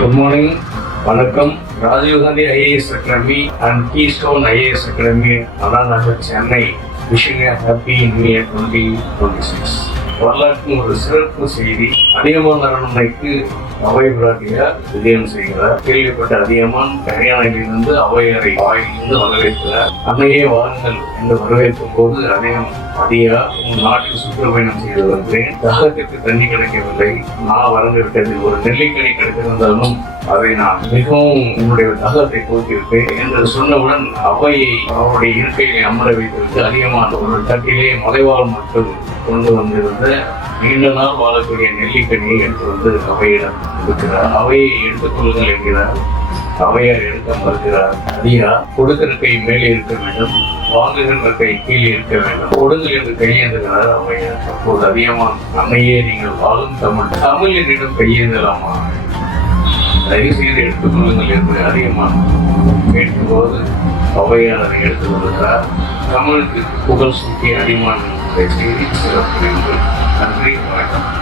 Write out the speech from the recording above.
Good morning. வணக்கம். Rajiv Gandhi IAS academy and Keystone IAS academy Anna Nagar Chennai wishing happy new year 2026. வரலாற்று ஒரு சிறப்பு செய்தி. அதியமான் அரண்மனைக்கு அவை பிராட்டியார் விஜயம் செய்கிறார். கேள்விப்பட்ட அதியமான் ஹரியானாவிலிருந்து அவையறை வாயிலிருந்து வரவேற்கிறார். அன்னையே வாருங்கள் என்று வரவேற்கும் போது அதியா உன் நாட்டில் சுற்றுப்பயணம் செய்து வந்தேன். தாகத்திற்கு தண்ணி கிடைக்கவில்லை. நான் வறந்துவிட்டது. ஒரு நெல்லிக்கனி கிடைத்திருந்தாலும் அதை நான் மிகவும் உன்னுடைய தாகத்தை போக்கியிருப்பேன் என்று சொன்னவுடன் அவையை அவருடைய இருக்கையை அமர வைத்திருக்கு. அதிகமான ஒரு தட்டிலே மலைவாழ் மக்கள் கொண்டு வந்திருந்த நீண்ட நாள் வாழக்கூடிய நெல்லிக்கனியை எடுத்து வந்து அவையிடம் இருக்கிறார். அவையை எடுத்துக் கொள்ளுங்கள் என்கிறார். அவையார் எடுக்க மறுக்கிறார். அதியா கொடுக்கிற கை மேலே இருக்க வேண்டும், வாங்குகின்ற கை கீழே இருக்க வேண்டும், கொடுங்கள் என்று கையேந்துகிறார் அவையார். அப்போது அதிகமாக அன்னையே நீங்கள் வாழும் தமிழ் என்னிடம் கையேந்தலாமா, தயவு செய்து எடுத்துக் கொள்ளுங்கள் என்று அதிகமாக கேட்கும்போது அவையார் அதை எடுத்துக் கொள்கிறார். தமிழுக்கு புகழ் சூட்டிய அதிகமான செய்தி சிறப்பு. நன்றி, வணக்கம்.